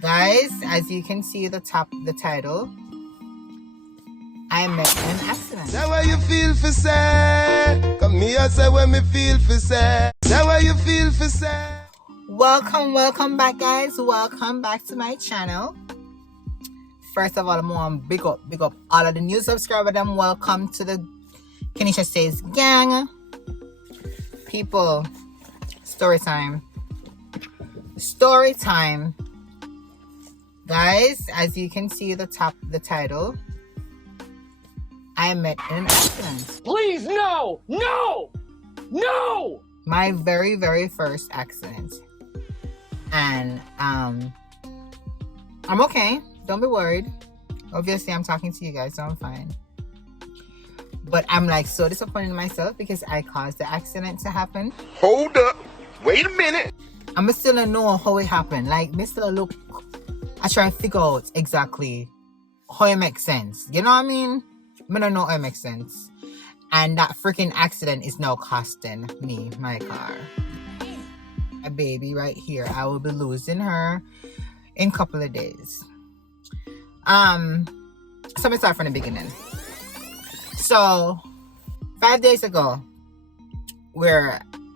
Guys, as you can see the title, I met an accident. Say what you feel for say. Come here, say what me feel for say. Say what you feel for say. Welcome back, guys. Welcome back to my channel. First of all, I want to big up all of the new subscribers. And welcome to the KeneishaSays gang. People, story time. Guys, as you can see the title, I met in an accident. Please, no! My very first accident. And I'm okay. Don't be worried. Obviously, I'm talking to you guys, so I'm fine. But I'm like so disappointed in myself because I caused the accident to happen. Hold up. Wait a minute. I'm still don't know how it happened. Like, me still look. I try to figure out exactly how it makes sense. You know what I mean? I don't know how it makes sense. And that freaking accident is now costing me my car. A baby right here. I will be losing her in a couple of days. So let me start from the beginning. So 5 days ago, I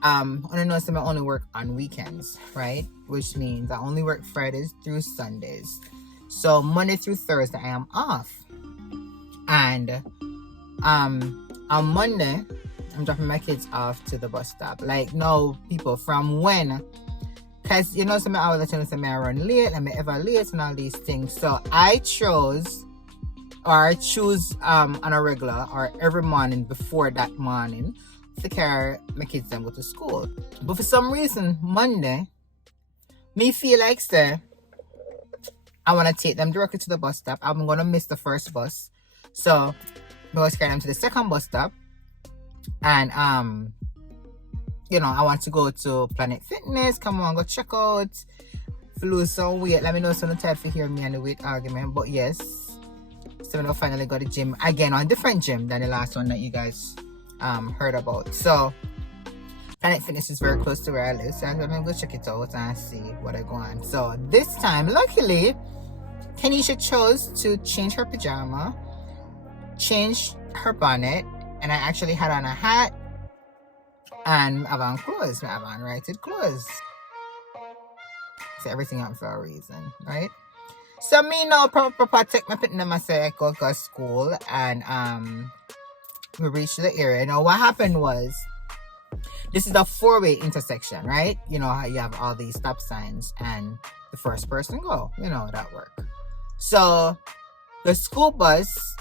only work on weekends, right? Which means I only work Fridays through Sundays. So Monday through Thursday I am off. And on Monday, I'm dropping my kids off to the bus stop. Like, no, people, from when? Because, you know, some I was letting them I run late, I'm ever late and all these things. So I choose on a regular or every morning before that morning to carry my kids and go to school. But for some reason, Monday, me feel like, say, I want to take them directly to the bus stop. I'm going to miss the first bus. So I'm going to carry them to the second bus stop. And, you know, I want to go to Planet Fitness. Come on, go check out. If you lose some weight, let me know so no time for hear me and the weight argument. But yes, so I finally got a gym. Again, on a different gym than the last one that you guys heard about. So Planet Fitness is very close to where I live, so I'm gonna go check it out and see what I go on. So this time, luckily, Keneisha chose to change her pajama, change her bonnet, and I actually had on a hat and I've on clothes. I've on righted clothes. So everything up for a reason, right? So me now proper take my picking them say I go to school, and we reached the area. Now what happened was, this is a four-way intersection, right? You know how you have all these stop signs and the first person go. You know that work. So the school bus,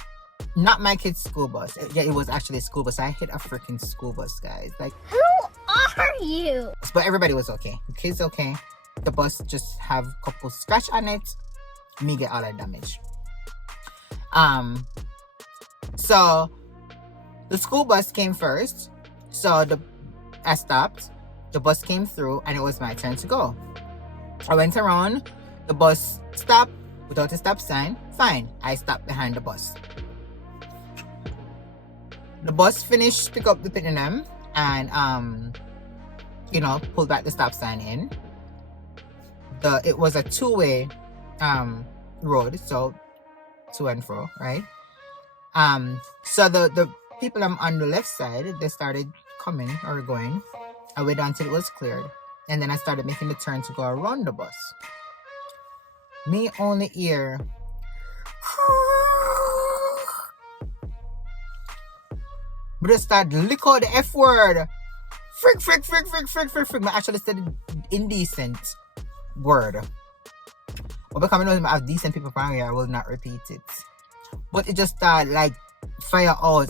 not my kid's school bus. It was actually a school bus. I hit a freaking school bus, guys. Like, who are you? But everybody was okay. The kids okay. The bus just have a couple scratch on it. Me get all that damage. So the school bus came first. So I stopped. The bus came through, and it was my turn to go. I went around. The bus stopped without a stop sign. Fine. I stopped behind the bus. The bus finished, pick up the Pittenham, and you know, pulled back the stop sign in. It was a two-way road, so to and fro, right? So the people on the left side, they started coming or going. I waited until it was cleared, and then I started making the turn to go around the bus. Me only hear but just start lick out the F word. Frick. I actually said indecent word. But because I know I have decent people around here, I will not repeat it. But it just started like fire out.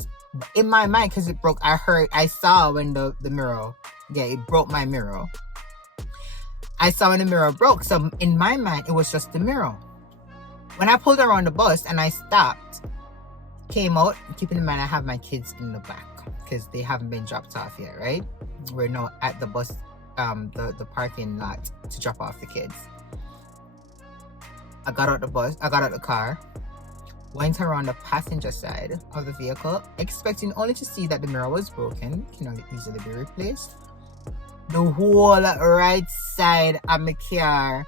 In my mind, because it broke, I saw when the mirror, it broke my mirror. I saw when the mirror broke. So in my mind, it was just the mirror. When I pulled around the bus and I stopped, came out, keeping in mind I have my kids in the back because they haven't been dropped off yet, right? We're now at the bus, the parking lot to drop off the kids. I got out the car, went around the passenger side of the vehicle, expecting only to see that the mirror was broken, can easily be replaced. The whole right side of my car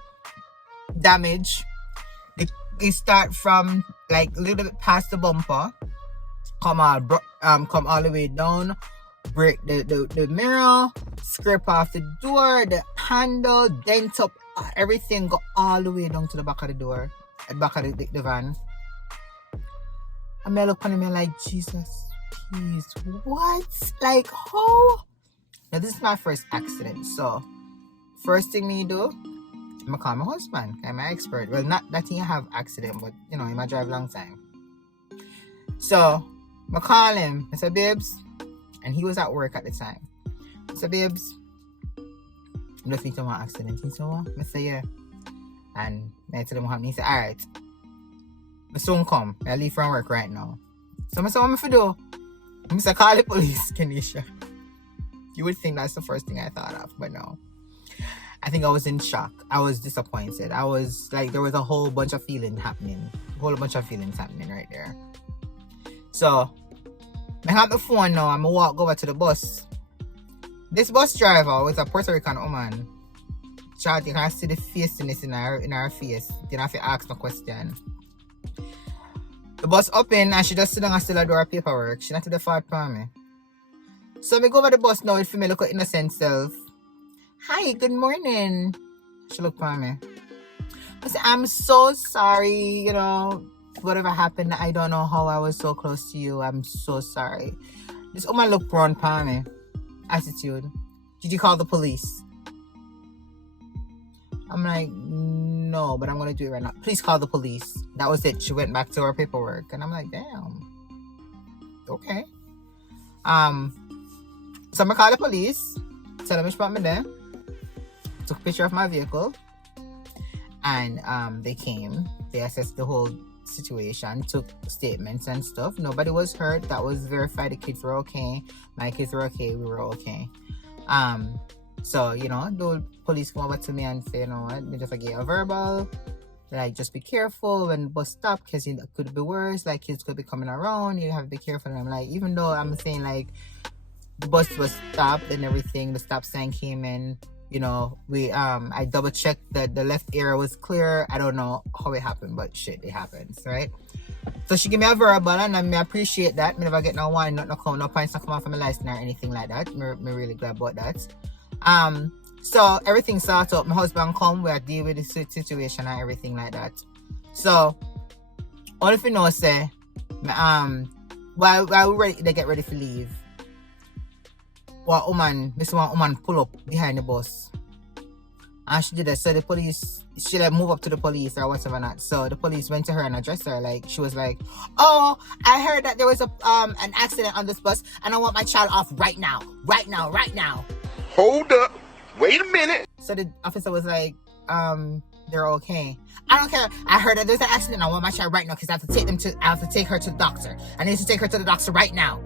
damage. They start from like a little bit past the bumper, come all the way down, break the mirror, scrape off the door, the handle, dent up, everything go all the way down to the back of the door, at the back of the van. And I look on him like, Jesus, please, what? Like, how? Now, this is my first accident, so first thing me do, I call my husband. I'm an expert. Well, not that he have accident, but you know, he might drive long time. So I call him. I said, babes, and he was at work at the time. I said, babes, I'm just thinking about accident. He said, what? I said, yeah. And I tell him what happened. He said, all right, my son come. I leave from work right now. So I said, what am I do? I said, call the police, Keneisha. You would think that's the first thing I thought of, but no. I think I was in shock. I was disappointed. I was like, there was a whole bunch of feelings happening right there. So, I have the phone now. I'm going to walk over to the bus. This bus driver was a Puerto Rican woman. Child, you can see the faciness in her face. You don't have to ask no question. The bus open and she just sit down and still do her paperwork. She not to the fart for me. So, I go over the bus now with me look at innocent self. Hi, good morning. She looked for me. I said, I'm so sorry, you know, whatever happened. I don't know how I was so close to you. I'm so sorry. This woman looked brown for me. Attitude. Did you call the police? I'm like, no, but I'm going to do it right now. Please call the police. That was it. She went back to her paperwork. And I'm like, damn. Okay. So I'm going to call the police. Tell them which part me there. Took a picture of my vehicle, and they came. They assessed the whole situation, took statements and stuff. Nobody was hurt. That was verified. The kids were okay. My kids were okay. We were okay. So you know, the police come over to me and say, you know what, me just get a verbal. Like, just be careful when the bus stop, because it could be worse. Like, kids could be coming around. You have to be careful. And I'm like, even though I'm saying like the bus was stopped and everything, the stop sign came in. You know, I double checked that the left ear was clear. I don't know how it happened, but shit, it happens, right? So she gave me a verbal, and I appreciate that. Me never get no one, no points to come off of my license or anything like that. Me really glad about that. So everything sorted out. My husband come, we deal with the situation and everything like that. So all if you know, say, while we ready, they get ready to leave. One woman pull up behind the bus. And she did that. So the police, she like move up to the police or whatever not. So the police went to her and addressed her. Like, she was like, oh, I heard that there was an accident on this bus, and I want my child off right now. Right now. Hold up. Wait a minute. So the officer was like, they're okay. I don't care. I heard that there's an accident. I want my child right now because I have to take her to the doctor. I need to take her to the doctor right now.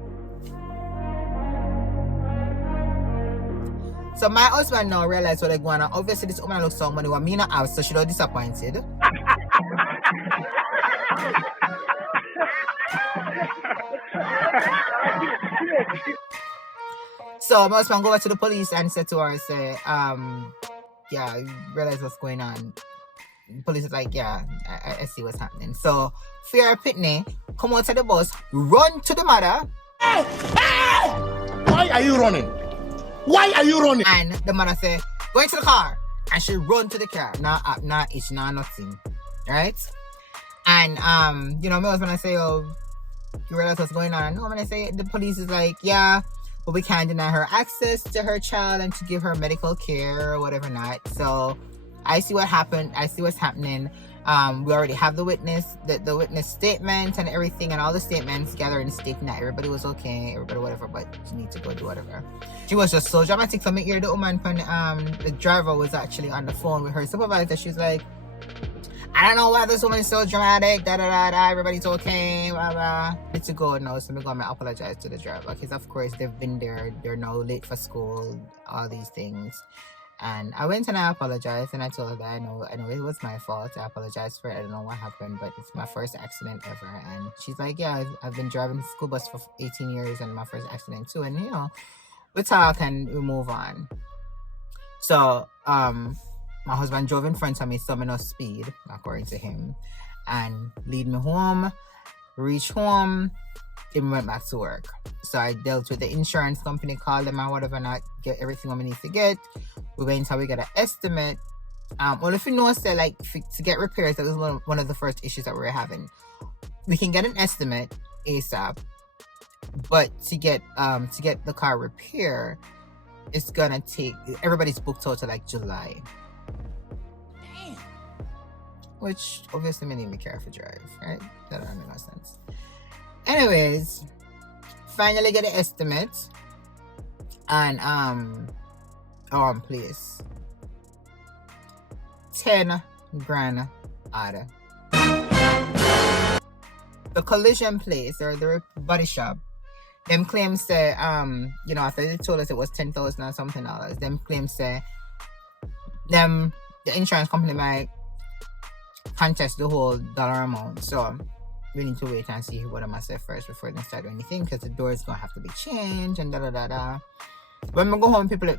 So my husband now realized what they're going on. Obviously, this woman looks so money what me not out, so she don't disappointed. So my husband go over to the police and said to her, say, yeah, you realize what's going on. The police is like, yeah, I see what's happening. So Fear Pitney come out to the bus, run to the mother. Hey! Why are you running? Why are you running? And the mother say, go into the car. And she run to the car. It's not nothing. Right? And, you know, my husband I say, oh, you realize what's going on? No, when I say, the police is like, yeah, but we can't deny her access to her child and to give her medical care or whatever not. So I see what happened. I see what's happening. We already have the witness statement and everything, and all the statements gathering stating that everybody was okay, everybody whatever, but you need to go do whatever. She was just so dramatic for me. Here, the woman, the driver was actually on the phone with her supervisor. She's like, I don't know why this woman is so dramatic. Everybody's okay. Blah blah. Need to go now, so I'm gonna apologize to the driver because of course they've been there. They're now late for school. All these things. And I went and I apologized, and I told her that I know it was my fault. I apologize for it. I don't know what happened, but it's my first accident ever. And she's like, yeah, I've been driving the school bus for 18 years and my first accident too. And, you know, we talk and we move on. So, my My husband drove in front of me, so me no speed, according to him, and lead me home. Reach home, then went back to work. So I dealt with the insurance company, called them and whatever, not get everything we need to get. We went until we got an estimate. Well, if you know, say like to get repairs, that was one of the first issues that we were having. We can get an estimate ASAP, but to get the car repair, it's gonna take, everybody's booked out to like July. Damn. Which obviously me need me car for drive, right? That don't make no sense. Anyways, finally get an estimate, and place 10 grand order. The collision place or the body shop, them claims say after they told us it was $10,000 or something dollars, them claims say the insurance company might contest the whole dollar amount. So we need to wait and see what I must say first before they start doing anything, because the door is gonna have to be changed and da. When we go home, people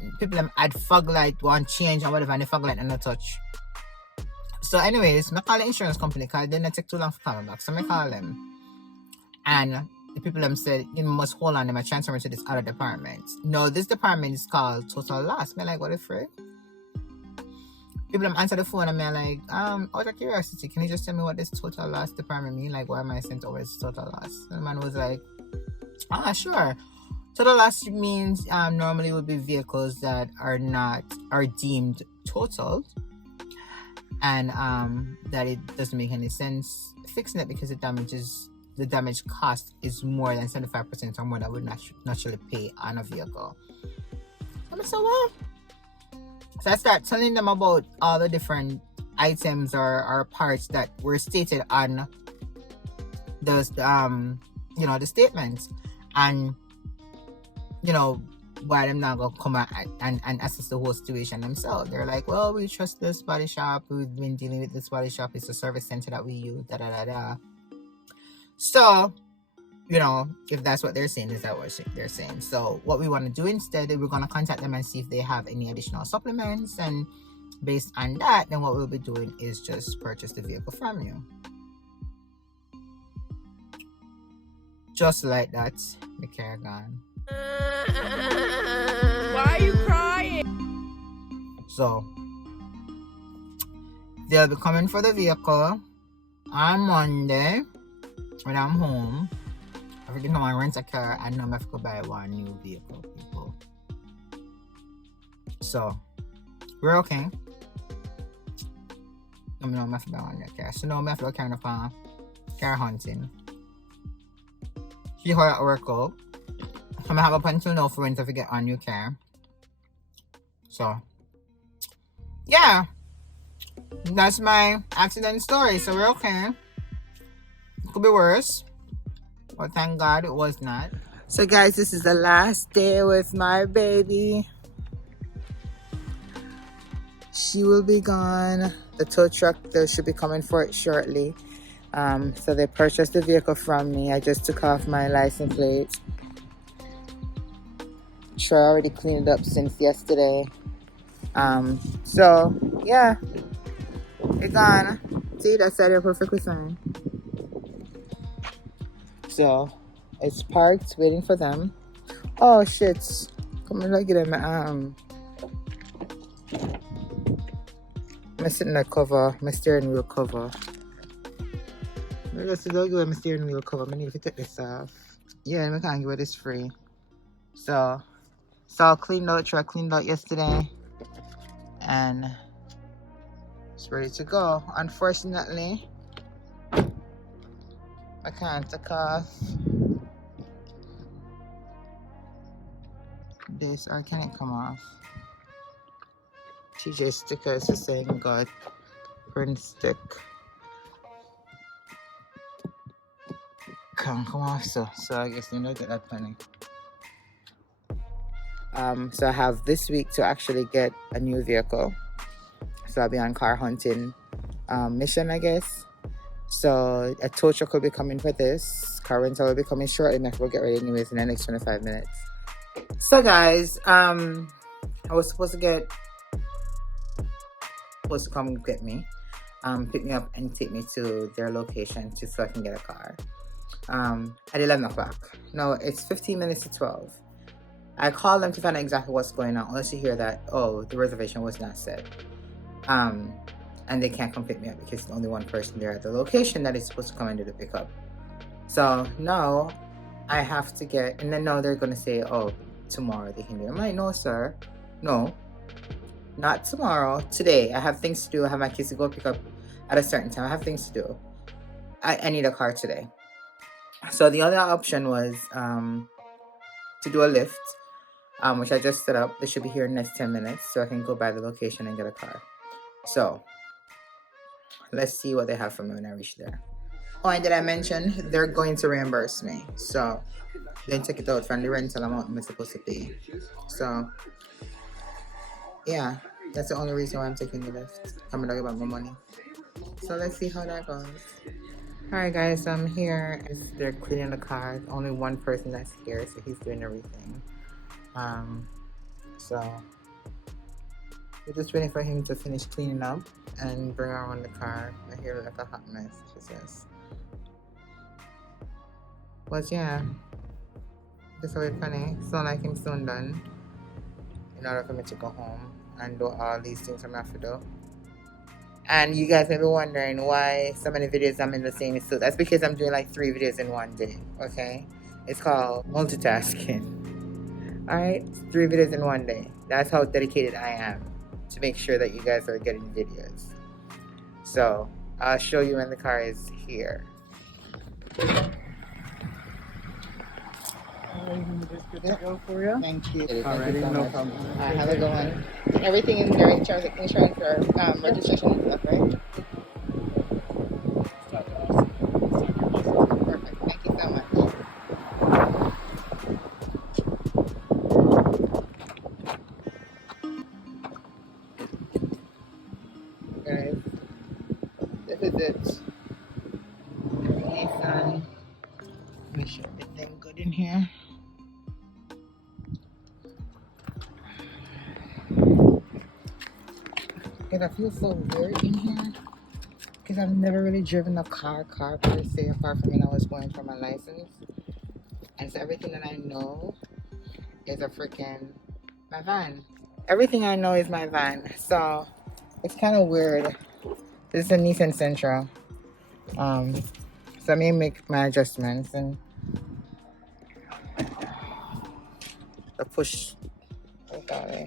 add fog light, want change and whatever, and the fog light and no touch. So anyways, I call the insurance company because they didn't take too long for coming back. So I call them, and the people them said, you must hold on, them I transfer me to this other department. No, this department is called total loss. Me like, what if it? People them answer the phone and me like, out of curiosity, can you just tell me what this total loss department mean? Like, why am I sent over as total loss? And the man was like, sure. Total loss means normally would be vehicles that are deemed totaled, and that it doesn't make any sense fixing it because the damage cost is more than 75% or more that would naturally pay on a vehicle. And I said, well, so I start telling them about all the different items or parts that were stated on those the statements, and why them not gonna come and assess the whole situation themselves. They're like, well, we trust this body shop, we've been dealing with this body shop, it's a service center that we use, da. So if that's what they're saying, is that what they're saying? So what we want to do instead, we're going to contact them and see if they have any additional supplements, and based on that, then what we'll be doing is just purchase the vehicle from you. Just like that, the car gone. Why are you crying? So they'll be coming for the vehicle on Monday when I'm home. I forget how I rent a car, and now I have to go buy one new vehicle, people. So we're okay. I know I have to buy one new car. So now I have to go kind of car hunting. See how that work out. So I have up until now for winter to get a new car. So yeah, that's my accident story. So we're okay. It could be worse, but thank God it was not. So guys, this is the last day with my baby. She will be gone. The tow truck, they should be coming for it shortly. So they purchased the vehicle from me. I just took off my license plate. Sure, I already cleaned it up since yesterday. So yeah, it's gone. See, that side are perfectly fine. So it's parked, waiting for them. Oh shit! Come on, look at them. I'm sitting the cover, my steering wheel cover. Maybe let's look at my steering wheel cover. I need to take this off. Yeah, I can't give it this free. So it's all cleaned out. Truck cleaned out yesterday, and it's ready to go. Unfortunately, I can't take off this, or can it come off? TJ stickers is saying got print stick. Can't come off, so I guess you know get that penny. So I have this week to actually get a new vehicle. So I'll be on car hunting mission, I guess. So a tow truck will be coming for this. Car rental will be coming shortly enough. We'll get ready anyways in the next 25 minutes. So guys, I was supposed to get supposed to come get me, pick me up and take me to their location just so I can get a car. At 11 o'clock. No, it's 15 minutes to 12. I called them to find out exactly what's going on, only to hear that, oh, the reservation was not set. And they can't come pick me up because there's only one person there at the location that is supposed to come and do the pickup. So now I have to get, and then now they're going to say, oh, tomorrow they can do it. I'm like, no, sir. No, not tomorrow. Today. I have things to do. I have my kids to go pick up at a certain time. I have things to do. I need a car today. So the other option was to do a lift, which I just set up. They should be here in the next 10 minutes so I can go by the location and get a car. So let's see what they have for me when I reach there. Oh, and did I mention they're going to reimburse me? So they take it out from the rental amount I'm supposed to pay. So yeah, that's the only reason why I'm taking the lift. I'm gonna talk about my money. So let's see how that goes. Alright guys, I'm here. They're cleaning the car. Only one person that's here, so he's doing everything. So we're just waiting for him to finish cleaning up and bring around the car. My hair look like a hot mess, she says. But yeah, this will be funny. Sound like him soon done. In order for me to go home and do all these things I'm gonna have to do. And you guys may be wondering why so many videos I'm in the same suit. That's because I'm doing like 3 videos in one day, okay? It's called multitasking. Alright? 3 videos in one day. That's how dedicated I am to make sure that you guys are getting videos. So, I'll show you when the car is here. Good to go for you? Thank you. Alrighty, no problem. Alright, have a good one. Everything is there in terms of insurance or registration and stuff, right? Perfect. Thank you so much. Guys, this is it. Nissan. Make sure everything good in here. I feel so weird in here because I've never really driven a car per se, apart from when I was going for my license. And so everything that I know is a freaking my van. Everything I know is my van. So it's kind of weird. This is a Nissan Sentra. So I may make my adjustments and the push. Okay.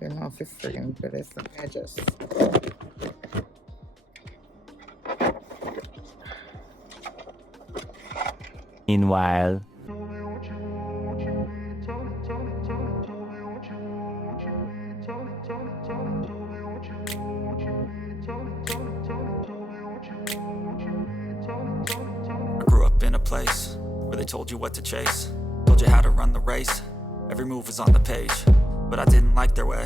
I don't know if it's friggin' for this. I just. Meanwhile. I grew up in a place where they told you what to chase, told you how to run the race. Every move was on the page, but I didn't like their way.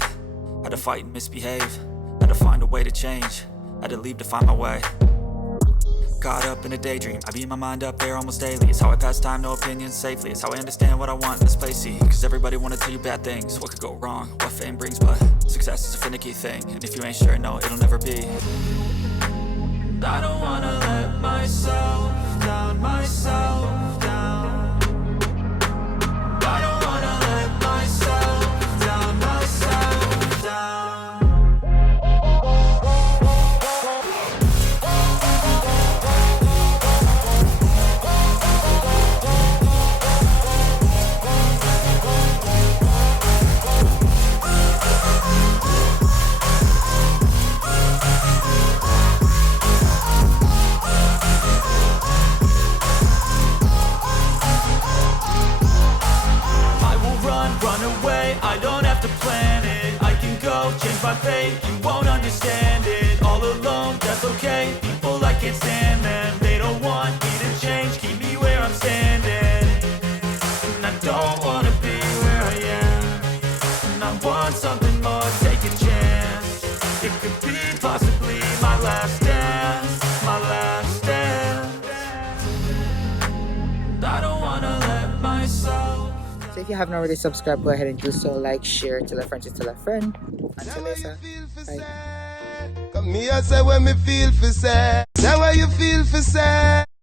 Had to fight and misbehave, had to find a way to change, had to leave to find my way. Caught up in a daydream, I beat my mind up there almost daily. It's how I pass time, no opinions safely. It's how I understand what I want in this place, see. Cause everybody wanna tell you bad things, what could go wrong, what fame brings. But success is a finicky thing, and if you ain't sure, no, it'll never be. I don't wanna let myself down, myself down. I don't wanna let myself down, myself down. I don't have to plan it, I can go change my fate. You won't understand it, all alone, that's okay. People I can't stand them, they don't want me to change. Keep me where I'm standing, and I don't wanna be where I am. And I want something more, take a chance. It could be possibly my last dance, my last dance. I don't wanna let myself. So if you haven't already subscribed, go ahead and do so. Like, share, tell a friend to tell a friend. Until later. Come here, say what me feel for say. Say what you feel for say.